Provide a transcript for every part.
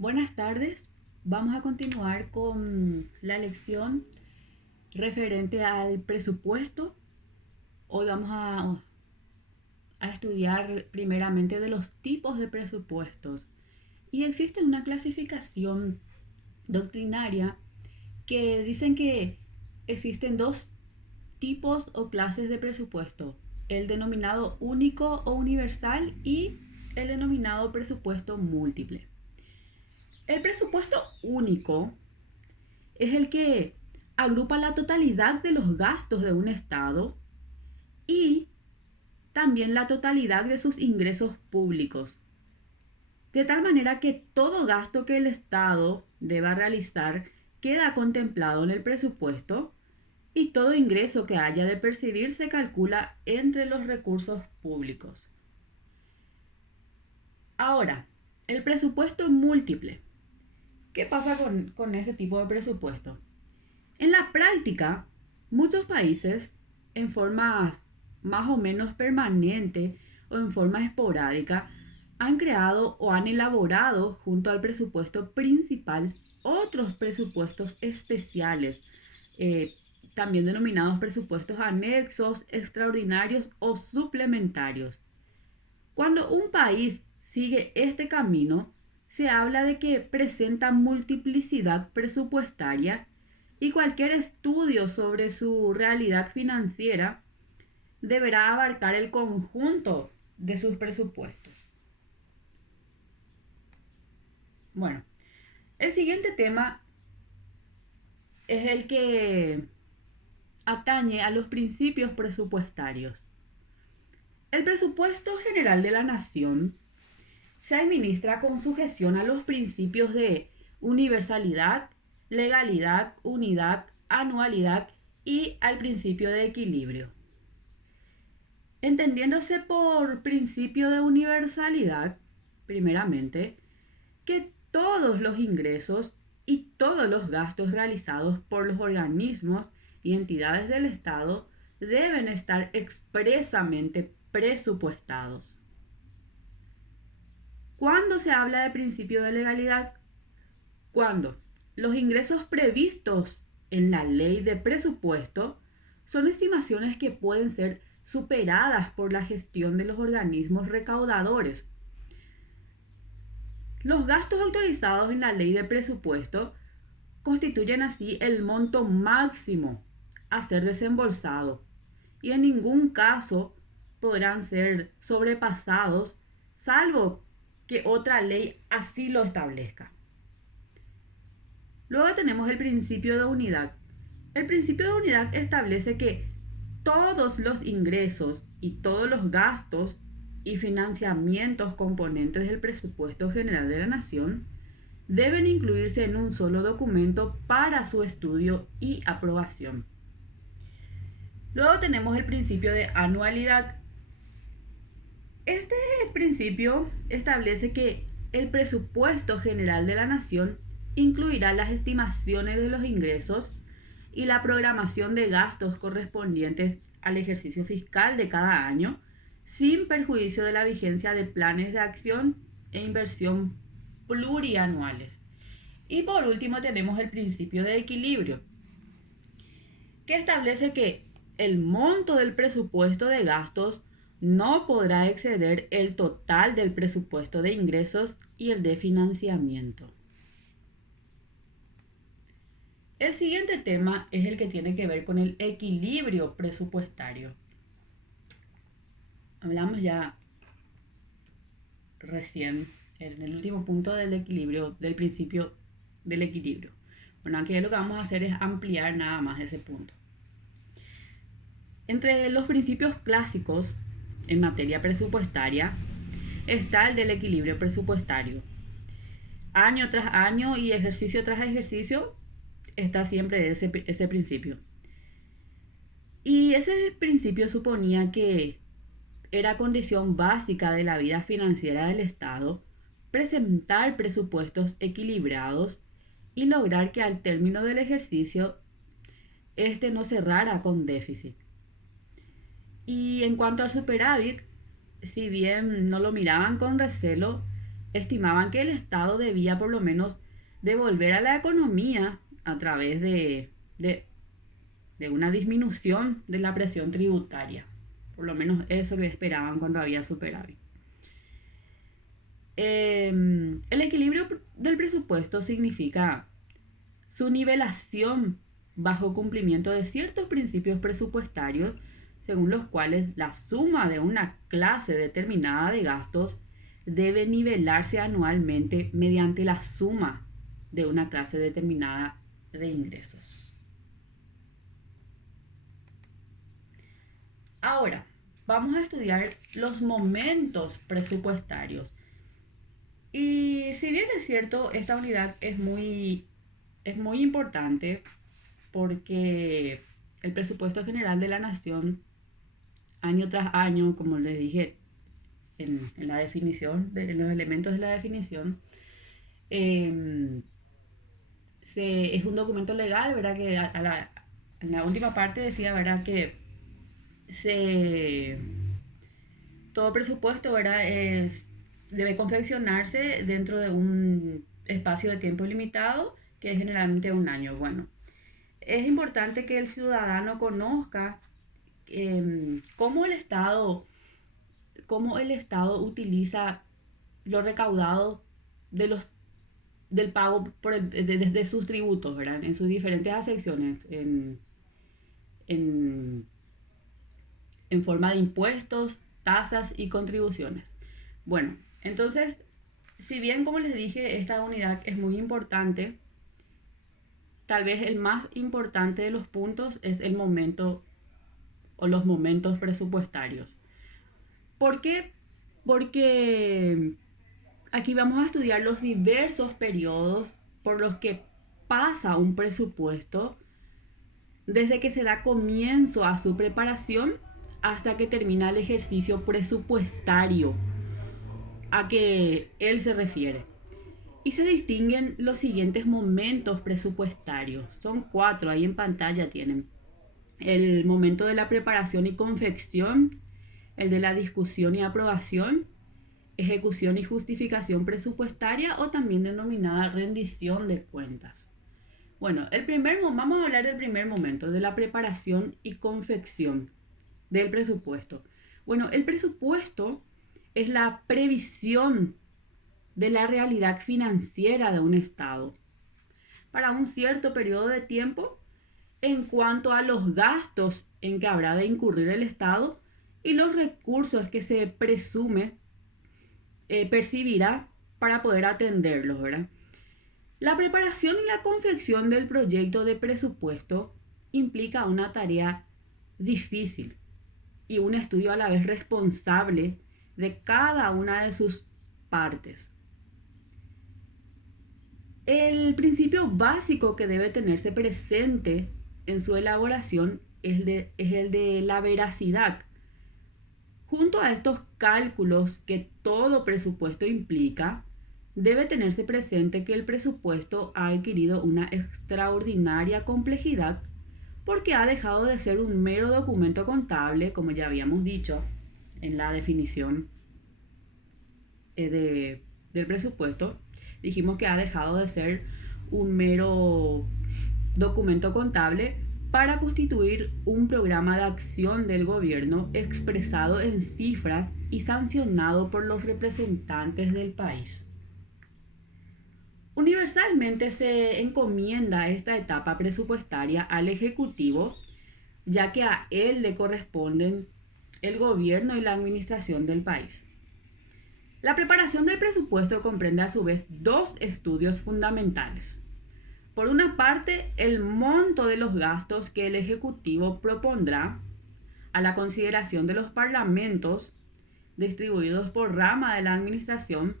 Buenas tardes. Vamos a continuar con la lección referente al presupuesto. Hoy vamos a estudiar primeramente de los tipos de presupuestos. Y existe una clasificación doctrinaria que dicen que existen dos tipos o clases de presupuesto: el denominado único o universal y el denominado presupuesto múltiple. El presupuesto único es el que agrupa la totalidad de los gastos de un Estado y también la totalidad de sus ingresos públicos, de tal manera que todo gasto que el Estado deba realizar queda contemplado en el presupuesto y todo ingreso que haya de percibir se calcula entre los recursos públicos. Ahora, el presupuesto múltiple. ¿Qué pasa con ese tipo de presupuesto? En la práctica, muchos países, en forma más o menos permanente o en forma esporádica, han creado o han elaborado junto al presupuesto principal otros presupuestos especiales, eh, también denominados presupuestos anexos, extraordinarios o suplementarios. Cuando un país sigue este camino, se habla de que presenta multiplicidad presupuestaria y cualquier estudio sobre su realidad financiera deberá abarcar el conjunto de sus presupuestos. Bueno, el siguiente tema es el que atañe a los principios presupuestarios. El presupuesto general de la nación se administra con sujeción a los principios de universalidad, legalidad, unidad, anualidad y al principio de equilibrio. Entendiéndose por principio de universalidad, primeramente, que todos los ingresos y todos los gastos realizados por los organismos y entidades del Estado deben estar expresamente presupuestados. ¿Cuándo se habla de principio de legalidad? Cuando los ingresos previstos en la ley de presupuesto son estimaciones que pueden ser superadas por la gestión de los organismos recaudadores. Los gastos autorizados en la ley de presupuesto constituyen así el monto máximo a ser desembolsado y en ningún caso podrán ser sobrepasados salvo que otra ley así lo establezca. Luego tenemos el principio de unidad. El principio de unidad establece que todos los ingresos y todos los gastos y financiamientos componentes del presupuesto general de la nación deben incluirse en un solo documento para su estudio y aprobación. Luego tenemos el principio de anualidad. Este principio establece que el presupuesto general de la nación incluirá las estimaciones de los ingresos y la programación de gastos correspondientes al ejercicio fiscal de cada año, sin perjuicio de la vigencia de planes de acción e inversión plurianuales. Y por último tenemos el principio de equilibrio, que establece que el monto del presupuesto de gastos no podrá exceder el total del presupuesto de ingresos y el de financiamiento. El siguiente tema es el que tiene que ver con el equilibrio presupuestario. Hablamos ya recién en el último punto del equilibrio, del principio del equilibrio. Bueno, aquí lo que vamos a hacer es ampliar nada más ese punto. Entre los principios clásicos en materia presupuestaria está el del equilibrio presupuestario. Año tras año y ejercicio tras ejercicio está siempre ese principio. Y ese principio suponía que era condición básica de la vida financiera del Estado presentar presupuestos equilibrados y lograr que al término del ejercicio este no cerrara con déficit. Y en cuanto al superávit, si bien no lo miraban con recelo, estimaban que el Estado debía por lo menos devolver a la economía a través de una disminución de la presión tributaria. Por lo menos eso que esperaban cuando había superávit. El equilibrio del presupuesto significa su nivelación bajo cumplimiento de ciertos principios presupuestarios según los cuales la suma de una clase determinada de gastos debe nivelarse anualmente mediante la suma de una clase determinada de ingresos. Ahora, vamos a estudiar los momentos presupuestarios. Y si bien es cierto, esta unidad es muy importante porque el presupuesto general de la nación, año tras año, como les dije en la definición, en los elementos de la definición, es un documento legal, ¿verdad? Que en la última parte decía, ¿verdad? Que todo presupuesto, ¿verdad? Debe confeccionarse dentro de un espacio de tiempo limitado, que es generalmente un año. Bueno, es importante que el ciudadano conozca cómo el Estado utiliza lo recaudado del pago de sus tributos, ¿verdad? En sus diferentes acepciones, en forma de impuestos, tasas y contribuciones. Bueno, entonces, si bien, como les dije, esta unidad es muy importante, tal vez el más importante de los puntos es el momento o los momentos presupuestarios. ¿Por qué? Porque aquí vamos a estudiar los diversos periodos por los que pasa un presupuesto desde que se da comienzo a su preparación hasta que termina el ejercicio presupuestario a que él se refiere. Y se distinguen los siguientes momentos presupuestarios. Son 4, ahí en pantalla tienen. El momento de la preparación y confección, el de la discusión y aprobación, ejecución y justificación presupuestaria o también denominada rendición de cuentas. Bueno, vamos a hablar del primer momento, de la preparación y confección del presupuesto. Bueno, el presupuesto es la previsión de la realidad financiera de un Estado para un cierto periodo de tiempo en cuanto a los gastos en que habrá de incurrir el Estado y los recursos que se presume percibirá para poder atenderlos, ¿verdad? La preparación y la confección del proyecto de presupuesto implica una tarea difícil y un estudio a la vez responsable de cada una de sus partes. El principio básico que debe tenerse presente en su elaboración es el de la veracidad. Junto a estos cálculos que todo presupuesto implica, debe tenerse presente que el presupuesto ha adquirido una extraordinaria complejidad porque ha dejado de ser un mero documento contable, como ya habíamos dicho en la definición del presupuesto. Dijimos que ha dejado de ser un mero documento contable para constituir un programa de acción del gobierno expresado en cifras y sancionado por los representantes del país. Universalmente se encomienda esta etapa presupuestaria al Ejecutivo, ya que a él le corresponden el gobierno y la administración del país. La preparación del presupuesto comprende a su vez 2 estudios fundamentales. Por una parte, el monto de los gastos que el Ejecutivo propondrá a la consideración de los parlamentos distribuidos por rama de la administración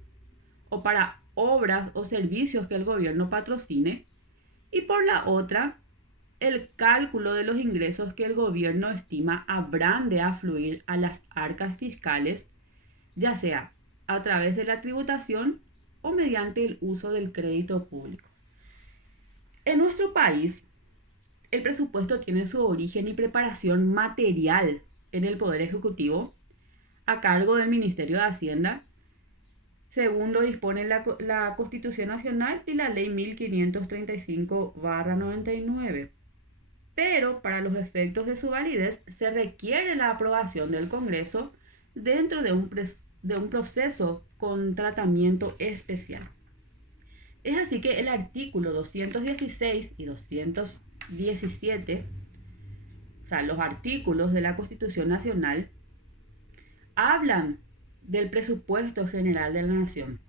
o para obras o servicios que el gobierno patrocine, y por la otra, el cálculo de los ingresos que el gobierno estima habrán de afluir a las arcas fiscales, ya sea a través de la tributación o mediante el uso del crédito público. En nuestro país, el presupuesto tiene su origen y preparación material en el Poder Ejecutivo, a cargo del Ministerio de Hacienda, según lo dispone la Constitución Nacional y la Ley 1535/99. Pero para los efectos de su validez se requiere la aprobación del Congreso dentro de un proceso con tratamiento especial. Es así que el artículo 216 y 217, o sea, los artículos de la Constitución Nacional, hablan del presupuesto general de la nación,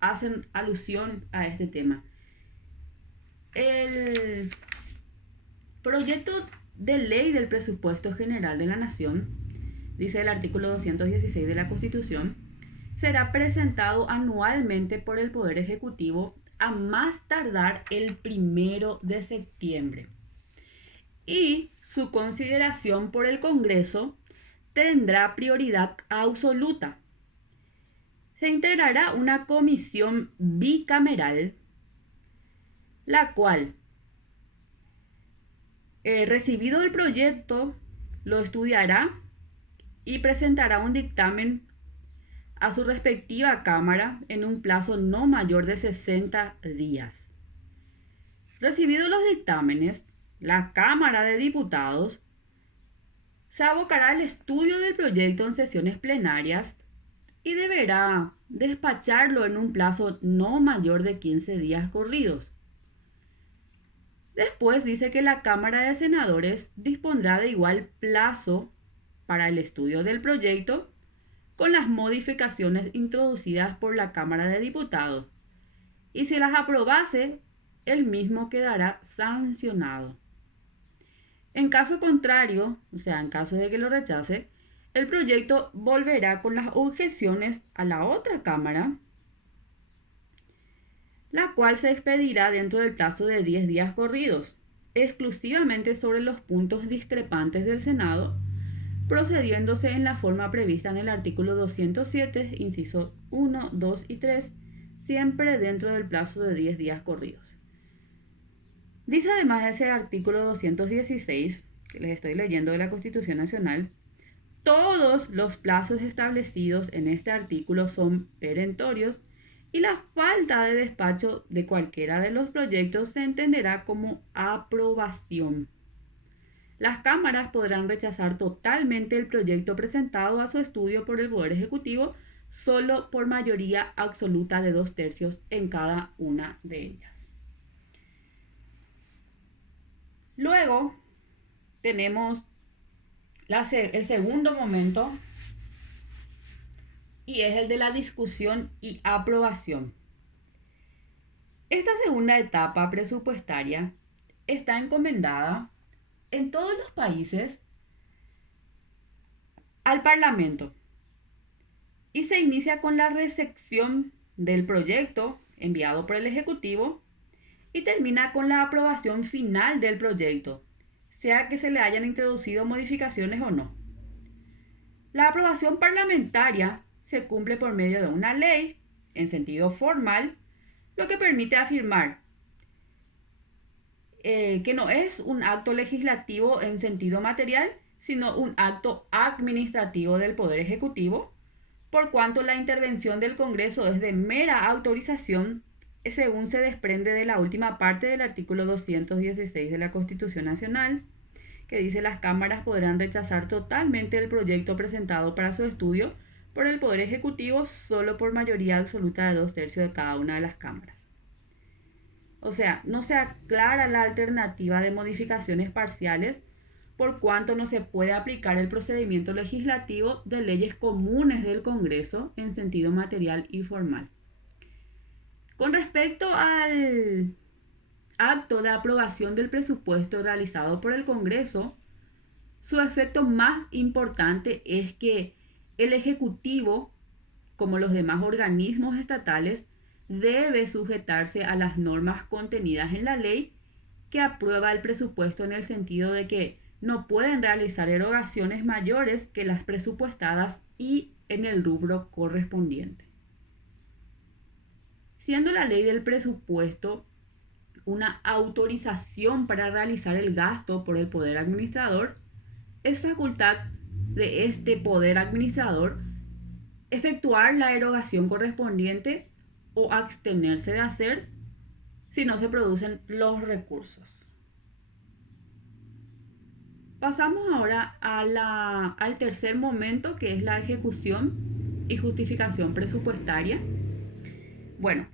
hacen alusión a este tema. El proyecto de ley del presupuesto general de la nación, dice el artículo 216 de la Constitución, será presentado anualmente por el Poder Ejecutivo a más tardar el 1 de septiembre. Y su consideración por el Congreso tendrá prioridad absoluta. Se integrará una comisión bicameral, la cual, recibido el proyecto, lo estudiará y presentará un dictamen a su respectiva Cámara en un plazo no mayor de 60 días. Recibidos los dictámenes, la Cámara de Diputados se abocará al estudio del proyecto en sesiones plenarias y deberá despacharlo en un plazo no mayor de 15 días corridos. Después dice que la Cámara de Senadores dispondrá de igual plazo para el estudio del proyecto con las modificaciones introducidas por la Cámara de Diputados, y si las aprobase, el mismo quedará sancionado. En caso contrario, o sea, en caso de que lo rechace, el proyecto volverá con las objeciones a la otra Cámara, la cual se expedirá dentro del plazo de 10 días corridos, exclusivamente sobre los puntos discrepantes del Senado, procediéndose en la forma prevista en el artículo 207, incisos 1, 2 y 3, siempre dentro del plazo de 10 días corridos. Dice además ese artículo 216, que les estoy leyendo de la Constitución Nacional, todos los plazos establecidos en este artículo son perentorios y la falta de despacho de cualquiera de los proyectos se entenderá como aprobación. Las cámaras podrán rechazar totalmente el proyecto presentado a su estudio por el Poder Ejecutivo solo por mayoría absoluta de 2/3 en cada una de ellas. Luego tenemos el segundo momento, y es el de la discusión y aprobación. Esta segunda etapa presupuestaria está encomendada en todos los países al Parlamento y se inicia con la recepción del proyecto enviado por el Ejecutivo y termina con la aprobación final del proyecto, sea que se le hayan introducido modificaciones o no. La aprobación parlamentaria se cumple por medio de una ley en sentido formal, lo que permite afirmar que no es un acto legislativo en sentido material, sino un acto administrativo del Poder Ejecutivo, por cuanto la intervención del Congreso es de mera autorización, según se desprende de la última parte del artículo 216 de la Constitución Nacional, que dice: las cámaras podrán rechazar totalmente el proyecto presentado para su estudio por el Poder Ejecutivo solo por mayoría absoluta de 2/3 de cada una de las cámaras. O sea, no se aclara la alternativa de modificaciones parciales, por cuanto no se puede aplicar el procedimiento legislativo de leyes comunes del Congreso en sentido material y formal. Con respecto al acto de aprobación del presupuesto realizado por el Congreso, su efecto más importante es que el Ejecutivo, como los demás organismos estatales, debe sujetarse a las normas contenidas en la ley que aprueba el presupuesto, en el sentido de que no pueden realizar erogaciones mayores que las presupuestadas y en el rubro correspondiente. Siendo la ley del presupuesto una autorización para realizar el gasto por el Poder Administrador, es facultad de este Poder Administrador efectuar la erogación correspondiente o abstenerse de hacer si no se producen los recursos. Pasamos ahora al tercer momento, que es la ejecución y justificación presupuestaria. Bueno,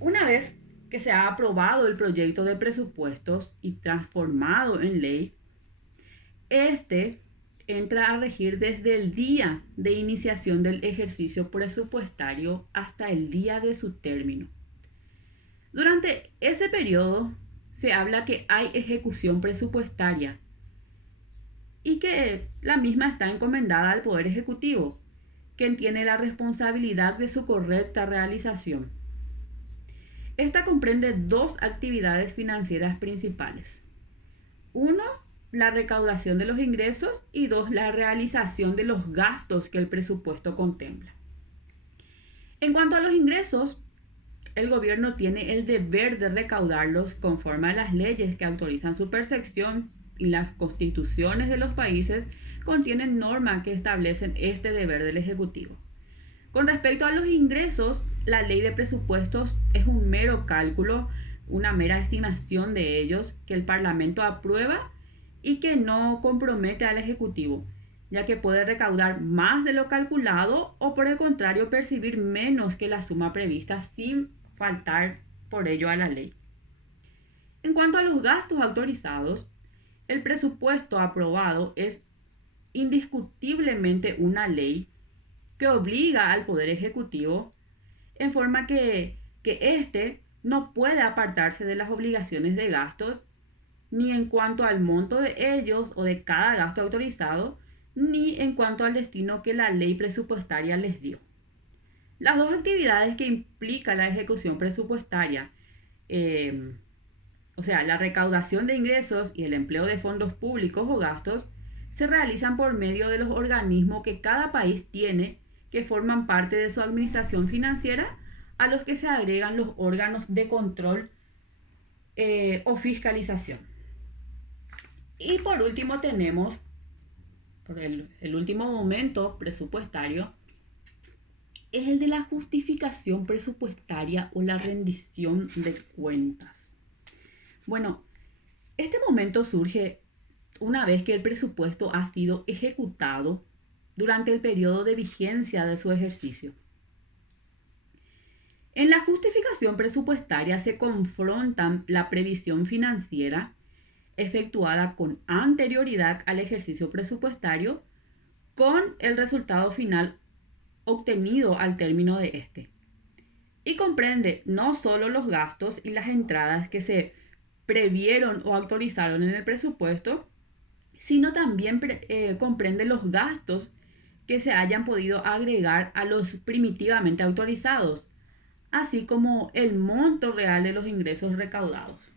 una vez que se ha aprobado el proyecto de presupuestos y transformado en ley, este entra a regir desde el día de iniciación del ejercicio presupuestario hasta el día de su término. Durante ese periodo se habla que hay ejecución presupuestaria y que la misma está encomendada al Poder Ejecutivo, quien tiene la responsabilidad de su correcta realización. Esta comprende dos actividades financieras principales. Uno, la recaudación de los ingresos, y dos, la realización de los gastos que el presupuesto contempla. En cuanto a los ingresos, el gobierno tiene el deber de recaudarlos conforme a las leyes que autorizan su percepción, y las constituciones de los países contienen normas que establecen este deber del Ejecutivo. Con respecto a los ingresos, la ley de presupuestos es un mero cálculo, una mera estimación de ellos que el Parlamento aprueba y que no compromete al Ejecutivo, ya que puede recaudar más de lo calculado o, por el contrario, percibir menos que la suma prevista sin faltar por ello a la ley. En cuanto a los gastos autorizados, el presupuesto aprobado es indiscutiblemente una ley que obliga al Poder Ejecutivo, en forma que éste no puede apartarse de las obligaciones de gastos, ni en cuanto al monto de ellos o de cada gasto autorizado, ni en cuanto al destino que la ley presupuestaria les dio. Las dos actividades que implica la ejecución presupuestaria, o sea, la recaudación de ingresos y el empleo de fondos públicos o gastos, se realizan por medio de los organismos que cada país tiene, que forman parte de su administración financiera, a los que se agregan los órganos de control o fiscalización. Y por último tenemos, por el último momento presupuestario, es el de la justificación presupuestaria o la rendición de cuentas. Bueno, este momento surge una vez que el presupuesto ha sido ejecutado durante el periodo de vigencia de su ejercicio. En la justificación presupuestaria se confrontan la previsión financiera efectuada con anterioridad al ejercicio presupuestario con el resultado final obtenido al término de este. Y comprende no solo los gastos y las entradas que se previeron o autorizaron en el presupuesto, sino también comprende los gastos que se hayan podido agregar a los primitivamente autorizados, así como el monto real de los ingresos recaudados.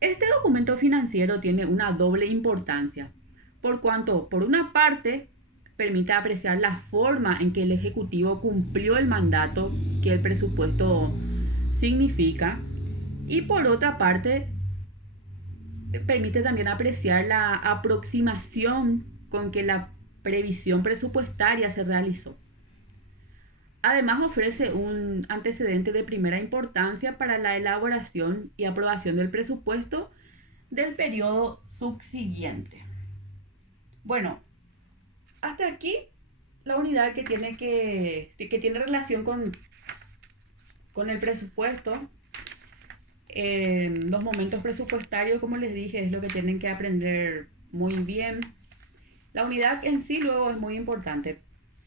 Este documento financiero tiene una doble importancia, por cuanto, por una parte, permite apreciar la forma en que el Ejecutivo cumplió el mandato que el presupuesto significa, y por otra parte, permite también apreciar la aproximación con que la previsión presupuestaria se realizó. Además, ofrece un antecedente de primera importancia para la elaboración y aprobación del presupuesto del periodo subsiguiente. Bueno, hasta aquí la unidad que tiene relación con el presupuesto. Los momentos presupuestarios, como les dije, es lo que tienen que aprender muy bien. La unidad en sí luego es muy importante,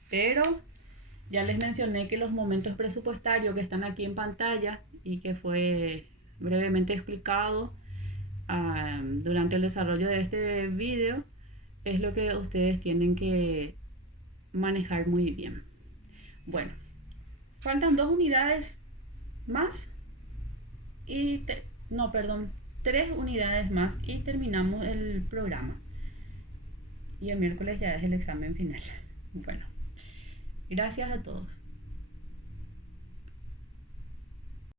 pero ya les mencioné que los momentos presupuestarios que están aquí en pantalla y que fue brevemente explicado durante el desarrollo de este video es lo que ustedes tienen que manejar muy bien. Bueno, faltan 2 unidades más y 3 unidades más y terminamos el programa. Y el miércoles ya es el examen final. Bueno, gracias a todos.